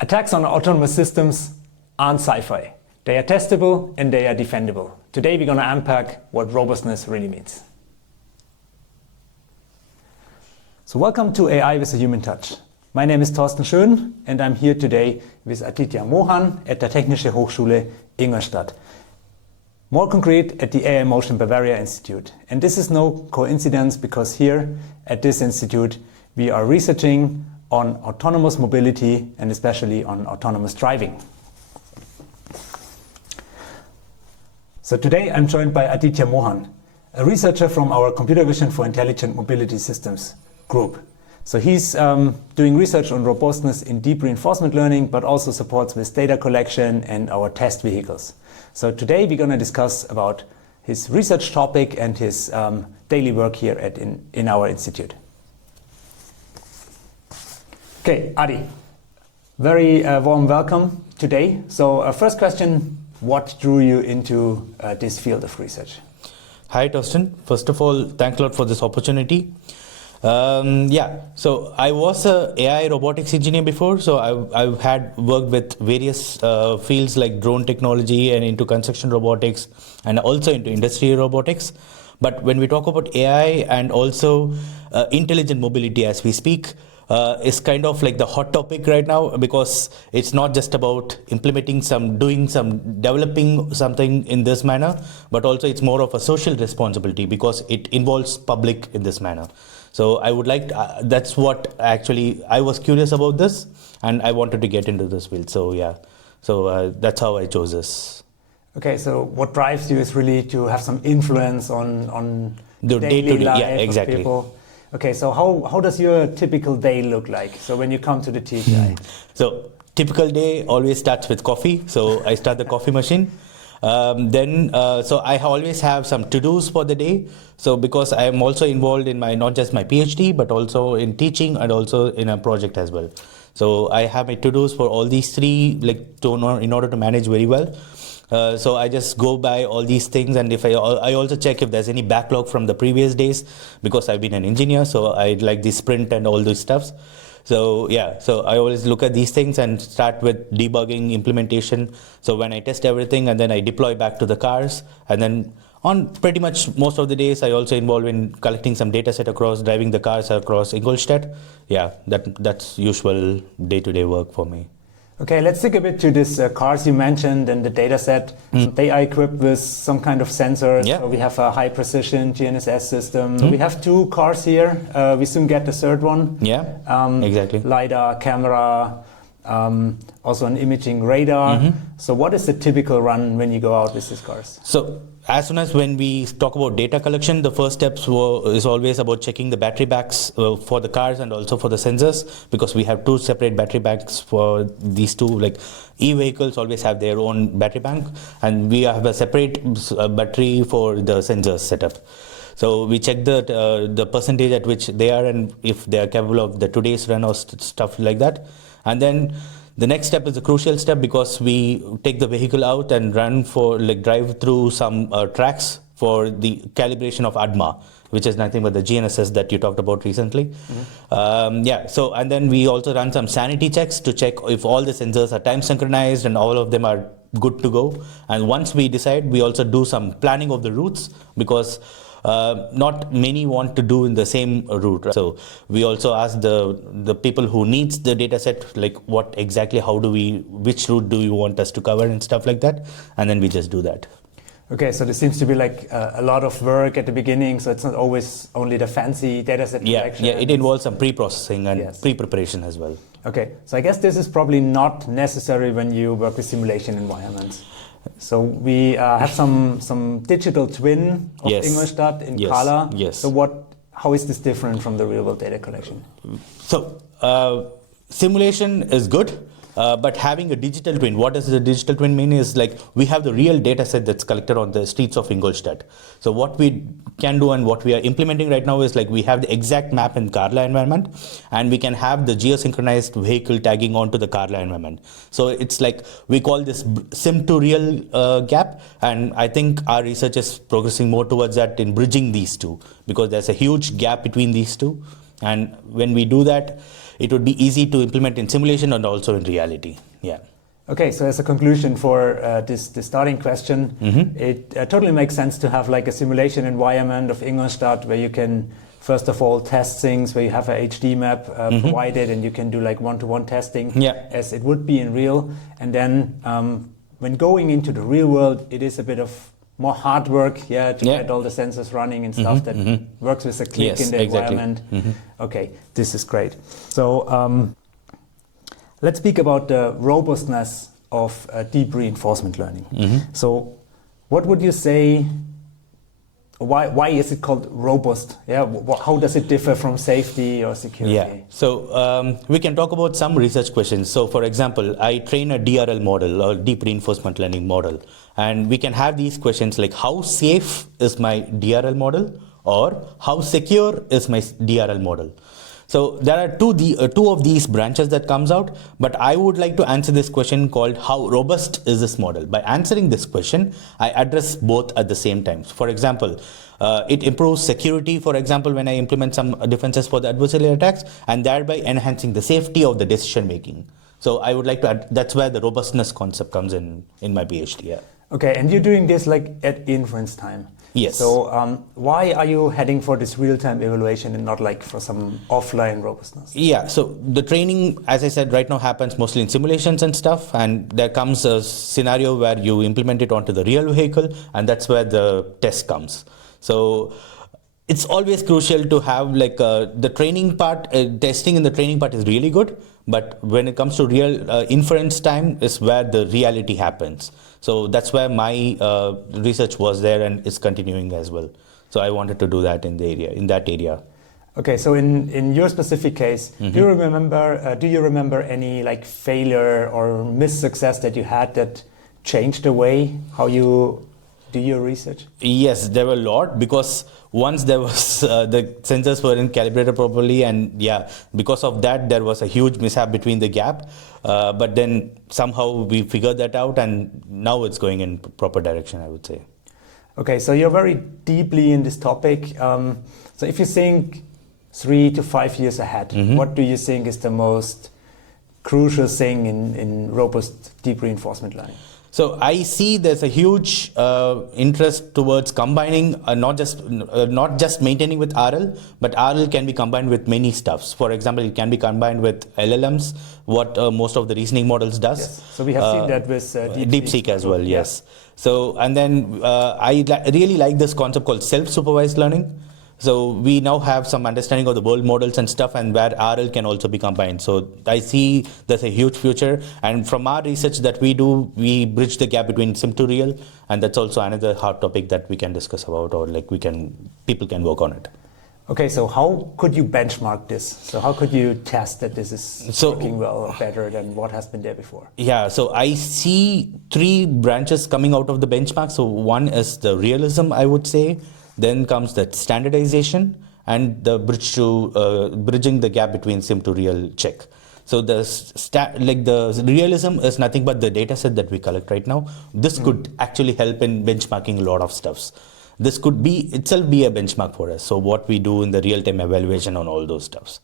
Attacks on autonomous systems aren't sci-fi. They are testable and they are defendable. Today we're going to unpack what robustness really means. So welcome to AI with a Human Touch. My name is Torsten Schön and I'm here today with Adithya Mohan at the Technische Hochschule Ingolstadt. More concrete, at the AImotion Bavaria Insitute. And this is no coincidence because here at this institute we are researching on autonomous mobility and especially on autonomous driving. So today I'm joined by Adithya Mohan, a researcher from our Computer Vision for Intelligent Mobility Systems group. So he's doing research on robustness in deep reinforcement learning, but also supports with data collection and our test vehicles. So today we're going to discuss about his research topic and his daily work here in our institute. Okay, Adi, very warm welcome today. So first question, what drew you into this field of research? Hi, Torsten. First of all, thanks a lot for this opportunity. So I was a AI robotics engineer before, so I've had worked with various fields like drone technology and into construction robotics and also into industrial robotics. But when we talk about AI and also intelligent mobility as we speak, is kind of like the hot topic right now because it's not just about developing something in this manner, but also it's more of a social responsibility because it involves public in this manner. So I would like that's what actually I was curious about this and I wanted to get into this field. So that's how I chose this. Okay, so what drives you is really to have some influence on the daily life exactly. of people. Okay, so how does your typical day look like? So when you come to the THI? So typical day always starts with coffee. So I start the coffee machine. So I always have some to-dos for the day. So because I am also involved in not just my PhD, but also in teaching and also in a project as well. So I have my to-dos for all these three, in order to manage very well. So I just go by all these things, and if I also check if there's any backlog from the previous days because I've been an engineer, so I like the sprint and all those stuffs. So I always look at these things and start with debugging, implementation. So when I test everything and then I deploy back to the cars, and then on pretty much most of the days I also involve in collecting some data set across, driving the cars across Ingolstadt. Yeah, that's usual day-to-day work for me. Okay, let's dig a bit to this cars you mentioned and the data set. So they are equipped with some kind of sensors. Yeah. So we have a high precision GNSS system. We have two cars here. We soon get the third one. Yeah, exactly. LiDAR, camera, also an imaging radar. So what is the typical run when you go out with these cars? So as soon as when we talk about data collection, the first steps is always about checking the battery banks for the cars and also for the sensors, because we have two separate battery banks for these two. Like e-vehicles always have their own battery bank, and we have a separate battery for the sensors setup. So we check the percentage at which they are and if they are capable of the today's run or stuff like that. And then the next step is the crucial step, because we take the vehicle out and drive through some tracks for the calibration of ADMA, which is nothing but the GNSS that you talked about recently. So and then we also run some sanity checks to check if all the sensors are time synchronized and all of them are good to go. And once we decide, we also do some planning of the routes, because not many want to do in the same route. So we also ask the people who needs the data set, like which route do you want us to cover and stuff like that, and then we just do that. Okay, so there seems to be like a lot of work at the beginning, so it's not always only the fancy data set collection. Yeah, it involves some pre-processing and pre-preparation as well. Okay, so I guess this is probably not necessary when you work with simulation environments. So we have some digital twin of Ingolstadt in CARLA. Yes. So how is this different from the real world data collection? So simulation is good, But having a digital twin, what does the digital twin mean is like we have the real data set that's collected on the streets of Ingolstadt. So what we can do and what we are implementing right now is like we have the exact map in CARLA environment, and we can have the geosynchronized vehicle tagging onto the CARLA environment. So it's like we call this sim to real gap, and I think our research is progressing more towards that in bridging these two, because there's a huge gap between these two. And when we do that, it would be easy to implement in simulation and also in reality. Yeah. Okay, so as a conclusion for this starting question, it totally makes sense to have like a simulation environment of Ingolstadt where you can, first of all, test things, where you have a HD map provided, and you can do like one-to-one testing as it would be in real. And then when going into the real world, it is a bit of more hard work, to get all the sensors running and stuff that works with a click in the environment. Okay, this is great. So let's speak about the robustness of deep reinforcement learning. So what would you say, why is it called robust? How does it differ from safety or security? So we can talk about some research questions. So for example, I train a DRL model, or deep reinforcement learning model, and we can have these questions like how safe is my DRL model, or how secure is my DRL model. So there are two of these branches that comes out, but I would like to answer this question called how robust is this model. By answering this question, I address both at the same time. For example, it improves security, for example, when I implement some defenses for the adversarial attacks, and thereby enhancing the safety of the decision making. So I would like to that's where the robustness concept comes in my PhD. Okay, and you're doing this like at inference time. Yes. So why are you heading for this real-time evaluation and not like for some offline robustness? Yeah, so the training, as I said, right now happens mostly in simulations and stuff, and there comes a scenario where you implement it onto the real vehicle, and that's where the test comes. So it's always crucial to have like the training part, testing in the training part is really good, but when it comes to real inference time is where the reality happens. So that's where my research was there and is continuing as well. So I wanted to do that in that area. Okay, so in your specific case, do you remember any like failure or missed success that you had that changed the way how you do your research? Yes, there were a lot, because once there was the sensors weren't calibrated properly, and because of that there was a huge mishap between the gap. But then somehow we figured that out, and now it's going in proper direction, I would say. Okay, so you're very deeply in this topic. So if you think 3 to 5 years ahead, what do you think is the most crucial thing in robust deep reinforcement learning? So I see there's a huge interest towards combining, not just maintaining with RL, but RL can be combined with many stuffs. For example, it can be combined with LLMs, what most of the reasoning models does. Yes. So we have seen that with DeepSeek as well. Yes. So and then I really like this concept called self-supervised learning. So we now have some understanding of the world models and stuff, and where RL can also be combined. So I see there's a huge future, and from our research that we do, we bridge the gap between sim to real, and that's also another hot topic that we can discuss about, or like people can work on it. Okay, so how could you benchmark this? So how could you test that this is working well or better than what has been there before? Yeah, so I see 3 branches coming out of the benchmark. So one is the realism, I would say. Then comes the standardization and the bridging the gap between sim to real check. So the realism is nothing but the data set that we collect right now. This could actually help in benchmarking a lot of stuffs. This could itself be a benchmark for us. So what we do in the real-time evaluation on all those stuffs.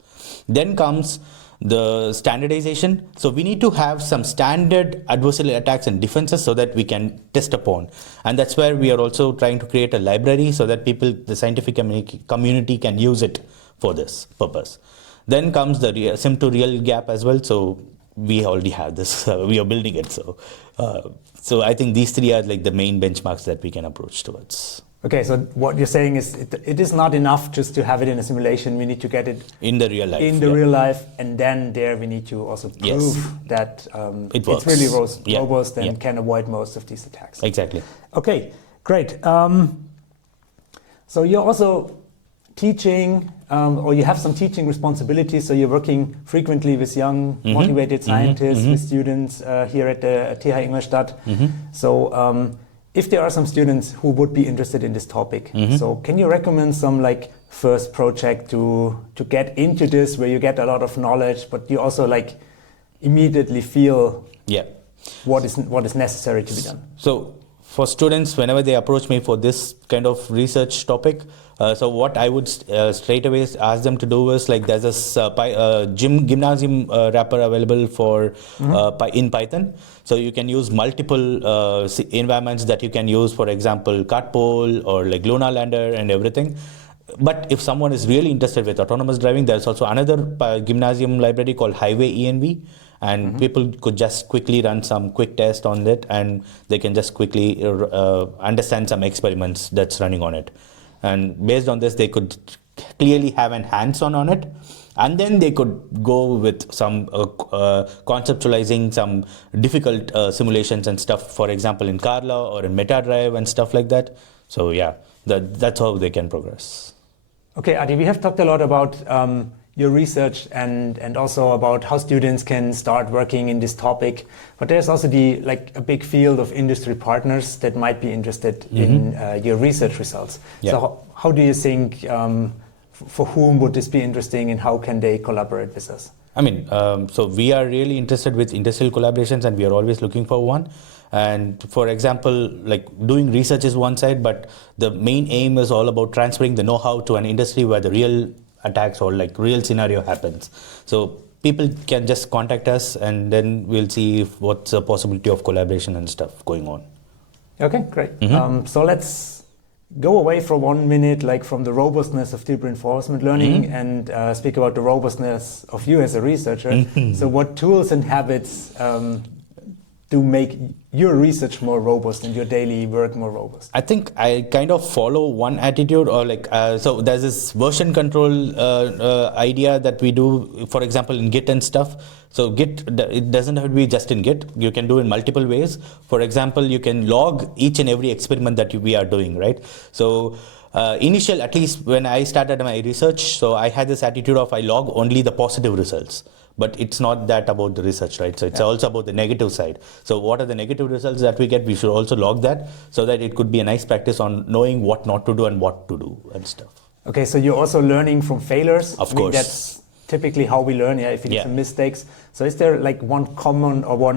Then comes the standardization. So we need to have some standard adversarial attacks and defenses so that we can test upon. And that's where we are also trying to create a library so that the scientific community can use it for this purpose. Then comes the sim to real gap as well. So we already have this, we are building it. So I think these 3 are like the main benchmarks that we can approach towards. Okay, so what you're saying is it is not enough just to have it in a simulation. We need to get it in the real life. Real life, and then there we need to also prove that it's really robust and can avoid most of these attacks. Exactly. Okay, great. So you're also teaching or you have some teaching responsibilities, so you're working frequently with young, motivated scientists, with students here at the TH Ingolstadt. So if there are some students who would be interested in this topic, so can you recommend some like first project to get into this, where you get a lot of knowledge, but you also like immediately feel what is necessary to be done? So for students, whenever they approach me for this kind of research topic, so what I would straight away ask them to do is, like, there's this gymnasium wrapper available for in Python. So you can use multiple environments that you can use, for example, Cartpole or like Lunar Lander and everything. But if someone is really interested with autonomous driving, there's also another gymnasium library called Highway ENV. And people could just quickly run some quick test on it, and they can just quickly understand some experiments that's running on it. And based on this, they could clearly have an hands-on on it. And then they could go with some conceptualizing some difficult simulations and stuff, for example, in CARLA or in MetaDrive and stuff like that. So yeah, that's how they can progress. Okay, Adi, we have talked a lot about your research and also about how students can start working in this topic. But there's also a big field of industry partners that might be interested in your research results. Yeah. So how do you think, for whom would this be interesting, and how can they collaborate with us? I mean, so we are really interested with industrial collaborations, and we are always looking for one. And for example, like doing research is one side, but the main aim is all about transferring the know-how to an industry where the real attacks or like real scenario happens. So people can just contact us, and then we'll see what's the possibility of collaboration and stuff going on. Okay, great. So let's go away for 1 minute, like from the robustness of deep reinforcement learning, and speak about the robustness of you as a researcher. So what tools and habits to make your research more robust and your daily work more robust? I think I kind of follow one attitude, or like, so there's this version control idea that we do, for example, in Git and stuff. So Git, it doesn't have to be just in Git. You can do in multiple ways. For example, you can log each and every experiment that we are doing, right? So initial, at least when I started my research, so I had this attitude of I log only the positive results. But it's not that about the research, right? So it's also about the negative side. So what are the negative results that we get? We should also log that, so that it could be a nice practice on knowing what not to do and what to do and stuff. Okay, so you're also learning from failures. Of course. That's typically how we learn, if it's mistakes. So is there like one common, or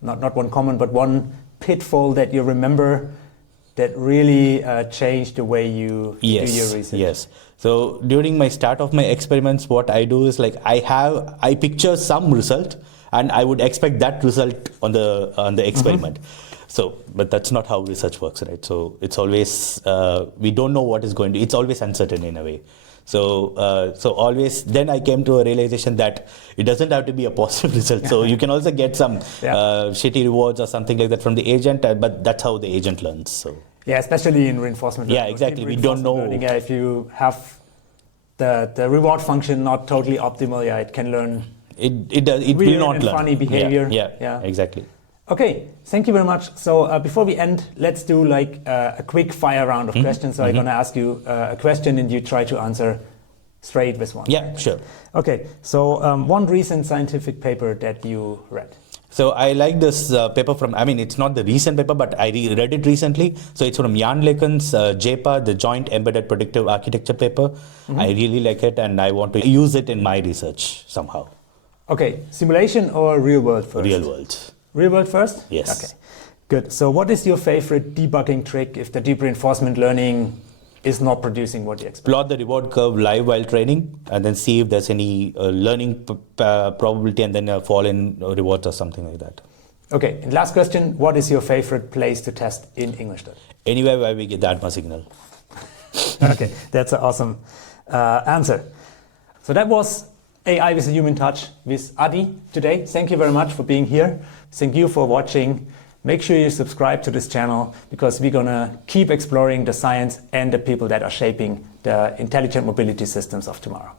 not one common, but one pitfall that you remember that really changed the way you do your research? Yes. So during my start of my experiments, what I do is like I picture some result, and I would expect that result on the experiment. So, but that's not how research works, right? So it's always we don't know what is going to. It's always uncertain in a way. So always. Then I came to a realization that it doesn't have to be a positive result. So you can also get some shitty rewards or something like that from the agent, but that's how the agent learns. So. Yeah, especially in reinforcement learning. Yeah, exactly. We don't know. Learning, if you have the reward function not totally optimal, it can learn. It will not learn. Funny behavior. Yeah, exactly. Okay, thank you very much. So before we end, let's do like a quick fire round of questions. So I'm going to ask you a question, and you try to answer straight with one. Yeah, sure. Okay, so one recent scientific paper that you read. So I like this paper from, I mean, it's not the recent paper, but I read it recently. So it's from Jan Leken's JPA, the Joint Embedded Predictive Architecture paper. I really like it, and I want to use it in my research somehow. Okay, simulation or real world first? Real world. Real world first? Yes. Okay, good. So what is your favorite debugging trick if the deep reinforcement learning is not producing what you expect? Plot the reward curve live while training, and then see if there's any learning probability, and then fall in rewards or something like that. Okay, and last question, what is your favorite place to test in Ingolstadt? Anywhere where we get the Atma signal. Okay, that's an awesome answer. So that was AI with a Human Touch with Adi today. Thank you very much for being here. Thank you for watching. Make sure you subscribe to this channel, because we're going to keep exploring the science and the people that are shaping the intelligent mobility systems of tomorrow.